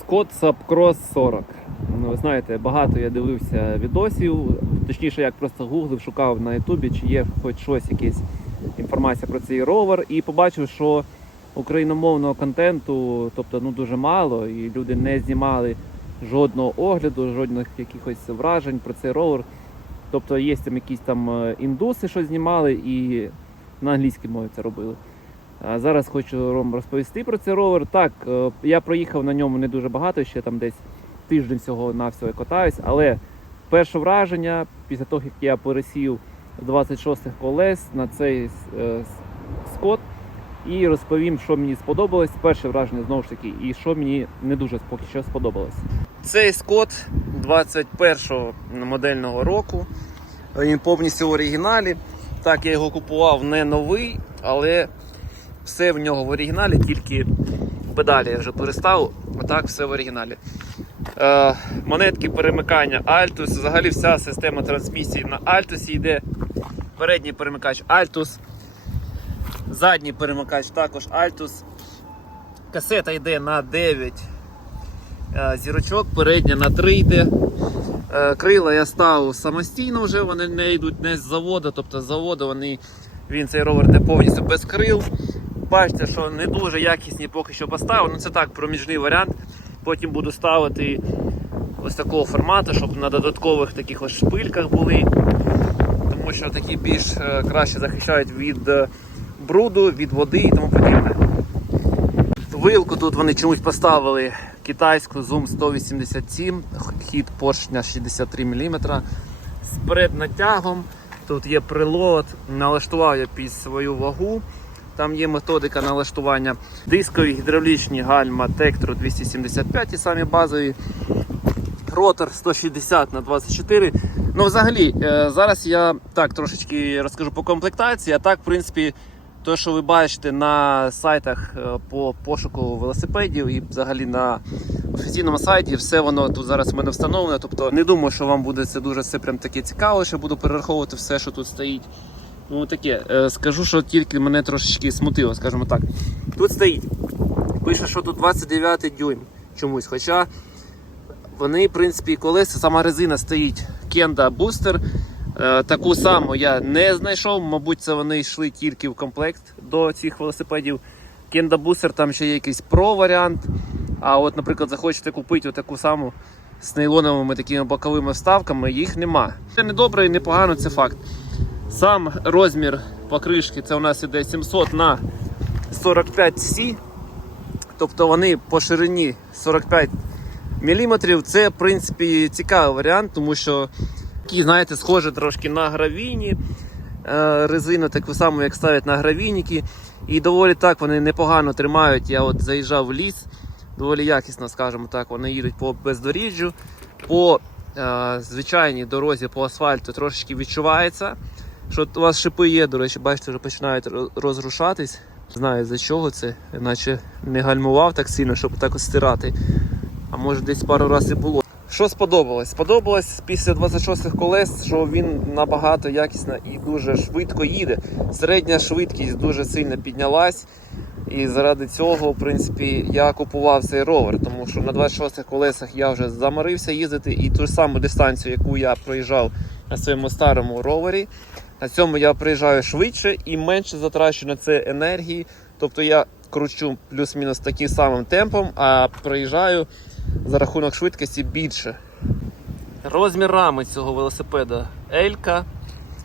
Scott Subcross 40. Ну, ви знаєте, багато я дивився відосів, точніше, як просто гуглив, шукав на Ютубі, чи є хоч щось, якась інформація про цей ровер, і побачив, що україномовного контенту, тобто ну дуже мало, і люди не знімали жодного огляду, жодних якихось вражень про цей ровер. Тобто є там якісь там е, індуси, що знімали, і на англійській мові це робили. Зараз хочу вам розповісти про цей ровер. Так, е, я проїхав на ньому не дуже багато, ще там десь тиждень всього на всього катаюсь, але перше враження після того, як я пересів з 26-х колес на цей е, скот і розповім, що мені сподобалось. Перше враження знову ж таки, і що мені не дуже поки що сподобалось. Цей скот 21-го модельного року. Він повністю в оригіналі. Так, я його купував не новий, але все в нього в оригіналі, тільки педалі я вже перестав, а так все в оригіналі. Е, монетки перемикання Altus, взагалі вся система трансмісії на Altus йде. Передній перемикач Altus, задній перемикач також Altus. Касета йде на 9 е, зірочок, передня на 3 йде. Е, Крила я ставив самостійно вже, вони не йдуть не з заводу, тобто з заводу вони, він цей ровер йде повністю без крил. Бачите, що не дуже якісні поки що поставив, ну це так, проміжний варіант. Потім буду ставити ось такого формату, щоб на додаткових таких ось шпильках були. Тому що такі більш е, краще захищають від е, бруду, від води і тому подібне. Вилку тут вони чомусь поставили китайську Zoom 187, хід поршня 63 мм. З переднатягом. Тут є прилот, налаштував я під свою вагу. Там є методика налаштування. Дискові гідравлічні гальма Tektro 275, ті самі базові. Ротор 160 на 24. Ну, взагалі, е, зараз я так трошечки розкажу по комплектації, а так, в принципі, те, що ви бачите на сайтах е, по пошуку велосипедів і взагалі на офіційному сайті, все воно тут зараз в мене встановлено. Тобто не думаю, що вам буде це дуже все прям таке цікаво, що буду перераховувати все, що тут стоїть. Ну таке, е, скажу, що тільки мене трошечки смутило, скажімо так. Тут стоїть. Пише, що тут 29 дюйм чомусь. Хоча вони, в принципі, колеса, сама резина стоїть Kenda Booster. Е, Таку саму я не знайшов. Мабуть, це вони йшли тільки в комплект до цих велосипедів. Kenda Booster там ще є якийсь Pro варіант. А от, наприклад, захочете купити таку саму з нейлоновими такими боковими вставками, їх нема. Це не добре і не погано, це факт. Сам розмір покришки це у нас іде 700 на 45 c Тобто вони по ширині 45 мм. Це, в принципі, цікавий варіант, тому що такий, знаєте, схоже трошки на гравійні. Е, Резину таку саму, як ставлять на гравійники. І доволі так вони непогано тримають. Я от заїжджав в ліс, доволі якісно, скажімо так, вони їдуть по бездоріжжю. По е, звичайній дорозі по асфальту трошечки відчувається. Що у вас шипи є, до речі, бачите, вже починають розрушатись. Знаю за чого це, наче не гальмував так сильно, щоб так от стирати. А може десь пару разів і було. Що сподобалось? Сподобалось після 26-х колес, що він набагато якісно і дуже швидко їде. Середня швидкість дуже сильно піднялась. І заради цього, в принципі, я купував цей ровер, тому що на 26-х колесах я вже заморився їздити і ту ж саму дистанцію, яку я проїжджав на своєму старому ровері. На цьому я приїжджаю швидше і менше затрачу на це енергії. Тобто я кручу плюс-мінус таким самим темпом, а проїжджаю за рахунок швидкості більше. Розмір рами цього велосипеда Елька.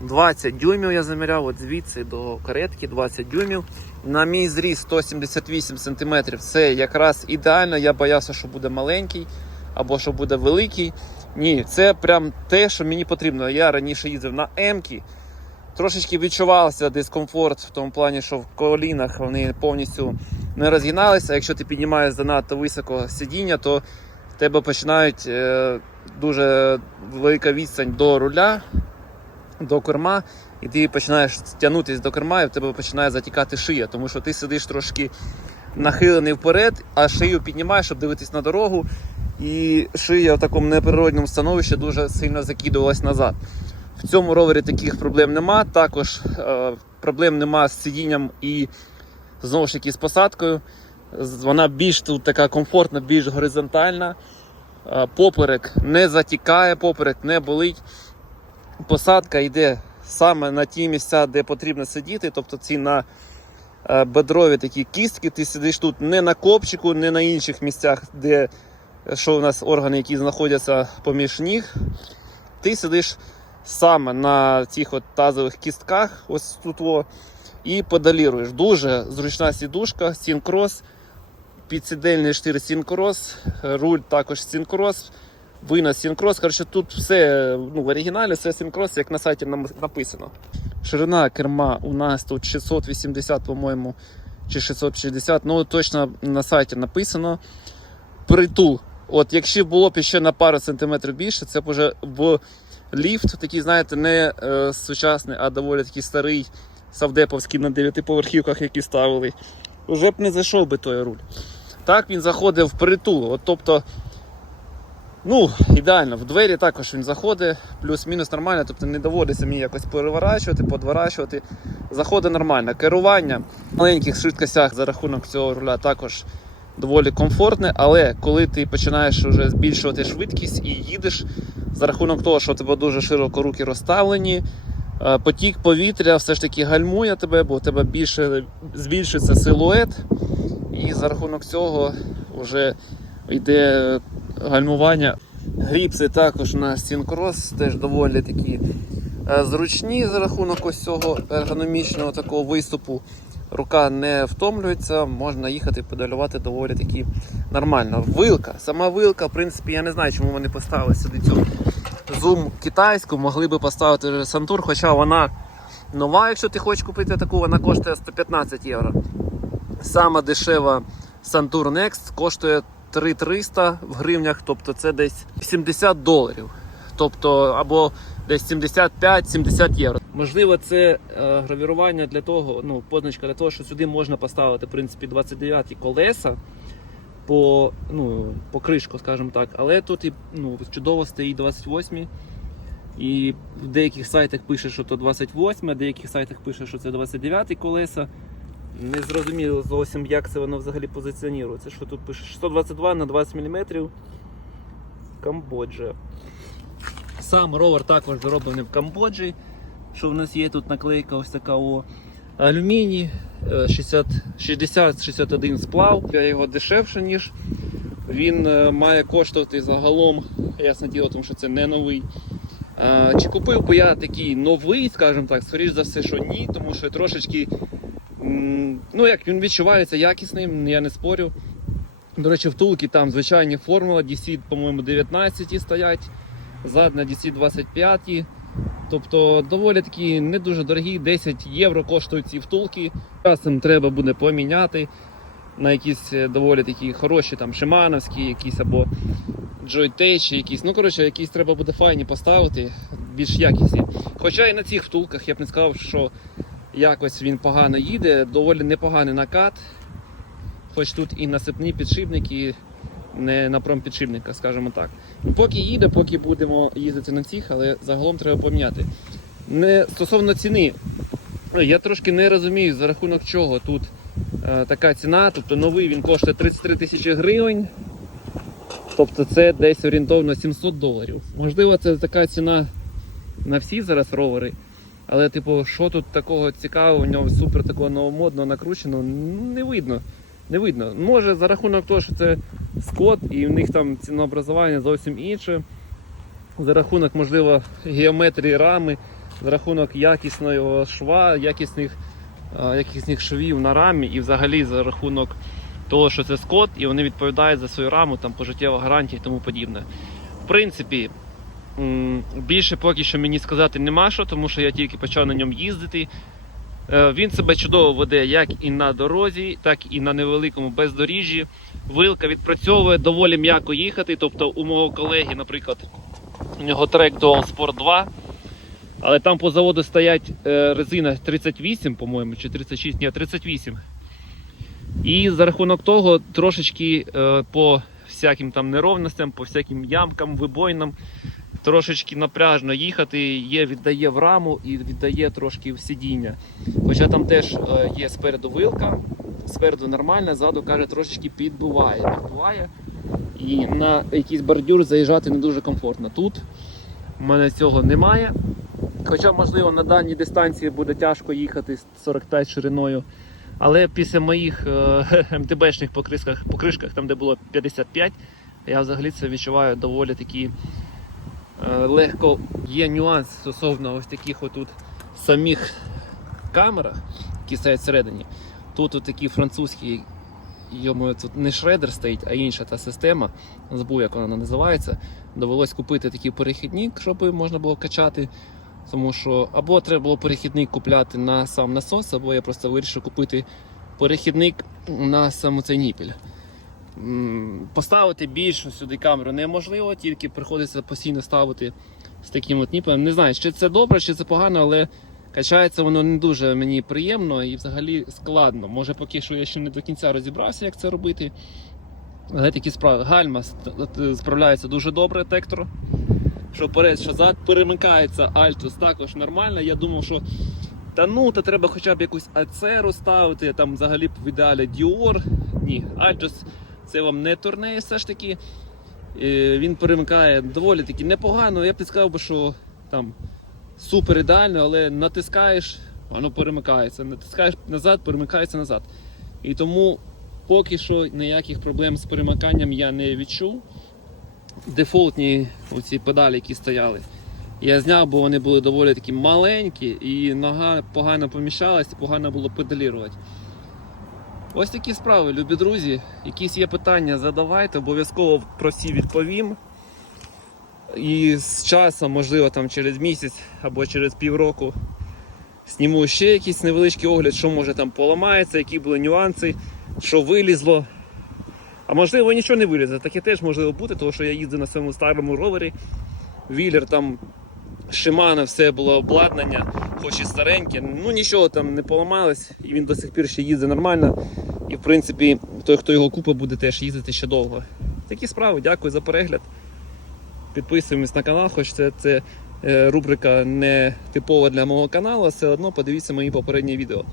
20 дюймів я заміряв, от звідси до каретки 20 дюймів. На мій зріст 178 см. Це якраз ідеально. Я боявся, що буде маленький або що буде великий. Ні, це прям те, що мені потрібно. Я раніше їздив на М-ки. Трошечки відчувався дискомфорт в тому плані, що в колінах вони повністю не розгиналися. Якщо ти піднімаєш занадто високо сидіння, то в тебе починають е, дуже велика відстань до руля, до керма, і ти починаєш тягнутися до керма, і в тебе починає затікати шия, тому що ти сидиш трошки нахилений вперед, а шию піднімаєш, щоб дивитись на дорогу, і шия в такому неприродному становищі дуже сильно закидувалась назад. В цьому ровері таких проблем нема. Також е, проблем нема з сидінням і знову ж таки з посадкою. Вона більш тут така комфортна, більш горизонтальна. Е, Поперек не затікає, поперек не болить. Посадка йде саме на ті місця, де потрібно сидіти, тобто ці на е, бедрові такі кістки. Ти сидиш тут не на копчику, не на інших місцях, де що у нас органи, які знаходяться поміж ніг. Ти сидиш саме на цих от тазових кістках, ось тут о, і педаліруєш. Дуже зручна сідушка, сінкрос, підсідельний штир сінкрос, руль також сінкрос, винос сінкрос. Коротше, тут все ну, в оригіналі, все сінкрос, як на сайті написано. Ширина керма у нас тут 680, по-моєму, чи 660, ну точно на сайті написано. Притул. От якщо було б ще на пару сантиметрів більше, це б вже в ліфт, такий, знаєте, не е, сучасний, а доволі такий старий савдеповський на дев'ятиповерхівках, які ставили. Вже б не зайшов би той руль. Так він заходив в притул. От, тобто, ну, ідеально, в двері також він заходить, плюс-мінус нормально, тобто не доводиться мені якось переворачувати, подворачувати. Заходить нормально. Керування в маленьких швидкостях за рахунок цього руля також доволі комфортне, але коли ти починаєш вже збільшувати швидкість і їдеш за рахунок того, що у тебе дуже широко руки розставлені, е, потік повітря все ж таки гальмує тебе, бо у тебе більше збільшується силует, і за рахунок цього вже йде гальмування. Гріпси також на сінкрос, теж доволі такі е, зручні за рахунок ось цього ергономічного такого виступу. Рука не втомлюється, можна їхати педалювати доволі таки нормально. Вилка, сама вилка, в принципі, я не знаю, чому вони поставили сюди цю зум китайську, могли би поставити Сантур, хоча вона нова, якщо ти хочеш купити таку, вона коштує 115 євро. Сама дешева Santur Next коштує 3300 в гривнях, тобто це десь 70 доларів. Тобто або десь 75-70 євро. Можливо, це е, гравірування для того, ну, позначка для того, що сюди можна поставити в принципі 29 колеса по, ну, по кришку, скажімо так. Але тут і ну, чудово стоїть 28. І в деяких сайтах пише, що то 28, а в деяких сайтах пише, що це 29 колеса. Не зрозуміло зовсім, як це воно взагалі позиціонується. Що тут пише 122 на 20 мм. Камбоджа. Сам ровер також зроблений в Камбоджі. Що в нас є тут наклейка ось така о алюміній е, 60 60-61 сплав. Я його дешевше, ніж він е, має коштувати загалом, ясне діло, тому що це не новий. Е, Чи купив би я такий новий, скажімо так, скоріш за все, що ні, тому що трошечки, ну як він відчувається якісним, я не спорю. До речі, втулки там звичайні формула, DC, по-моєму, 19 стоять, задня DC 25. Тобто доволі такі не дуже дорогі, 10 євро коштують ці втулки. Часом треба буде поміняти на якісь е, доволі такі хороші, там шимановські, якісь або Joytech, якісь. Ну, коротше, якісь треба буде файні поставити, більш якісні. Хоча і на цих втулках я б не сказав, що якось він погано їде, доволі непоганий накат. Хоч тут і насипні підшипники, не на промпідшипниках, скажімо так. Ну, Поки їде, поки будемо їздити на цих, але загалом треба поміняти. Не стосовно ціни, я трошки не розумію, за рахунок чого тут е, така ціна. Тобто новий він коштує 33 тисячі гривень. Тобто це десь орієнтовно 700 доларів. Можливо, це така ціна на всі зараз ровери. Але, типу, що тут такого цікавого, у нього супер такого новомодного накрученого, не видно. Не видно. Може за рахунок того, що це скот і в них там цінообразування зовсім інше. За рахунок, можливо, геометрії рами, за рахунок якісного шва, якісних, е, якісних швів на рамі і взагалі за рахунок того, що це скот, і вони відповідають за свою раму, там пожиттєва гарантія і тому подібне. В принципі, більше поки що мені сказати нема що, тому що я тільки почав на ньому їздити. Е, Він себе чудово веде як і на дорозі, так і на невеликому бездоріжжі. Вилка відпрацьовує доволі м'яко їхати. Тобто у мого колеги, наприклад, у нього трек Dual Sport 2. Але там по заводу стоять е, резина 38, по-моєму, чи 36, ні, 38. І за рахунок того трошечки е, по всяким там неровностям, по всяким ямкам, вибойнам, трошечки напряжно їхати, є, віддає в раму і віддає трошки в сидіння. Хоча там теж е, є спереду вилка, спереду нормальна, ззаду каже, трошечки підбиває. підбиває. І на якийсь бордюр заїжджати не дуже комфортно. Тут у мене цього немає. Хоча, можливо, на даній дистанції буде тяжко їхати з 45 шириною. Але після моїх е, МТБшних покришках, покришках, там де було 55, я взагалі це відчуваю доволі такі легко. Є нюанс стосовно ось таких отут самих камерах, які стоять всередині. Тут от такі французькі, йому тут не шредер стоїть, а інша та система. Забув, як вона називається. Довелось купити такий перехідник, щоб можна було качати. Тому що або треба було перехідник купляти на сам насос, або я просто вирішив купити перехідник на сам цей ніпіль. Поставити більшу сюди камеру неможливо, тільки приходиться постійно ставити з таким от ніпелем. Не знаю, чи це добре, чи це погано, але качається воно не дуже мені приємно і взагалі складно. Може, поки що я ще не до кінця розібрався, як це робити. Але такі справи. Гальма справляється дуже добре, тектор. Що вперед, що зад, перемикається Альтус також нормально. Я думав, що та ну, та треба хоча б якусь ацеру ставити, там взагалі в ідеалі Dior. Ні, Альтус це вам не турней, все ж таки. Е, Він перемикає доволі таки непогано. Я б не сказав би, що там супер ідеально, але натискаєш, воно перемикається. Натискаєш назад, перемикається назад. І тому поки що ніяких проблем з перемиканням я не відчув. Дефолтні оці педалі, які стояли. Я зняв, бо вони були доволі такі маленькі, і нога погано поміщалась, погано було педалірувати. Ось такі справи, любі друзі. Якісь є питання, задавайте, обов'язково про всі відповім. І з часом, можливо, там через місяць або через півроку зніму ще якийсь невеличкий огляд, що може там поламається, які були нюанси, що вилізло. А можливо нічого не вилізе. Таке теж можливо бути, тому що я їздив на своєму старому ровері. Вілер там Shimano, все було обладнання, хоч і стареньке. Ну нічого там не поламалось, і він до сих пір ще їздить нормально. І в принципі, той, хто його купить, буде теж їздити ще довго. Такі справи, дякую за перегляд. Підписуємось на канал, хоч це, це е, рубрика не типова для мого каналу, все одно подивіться мої попередні відео.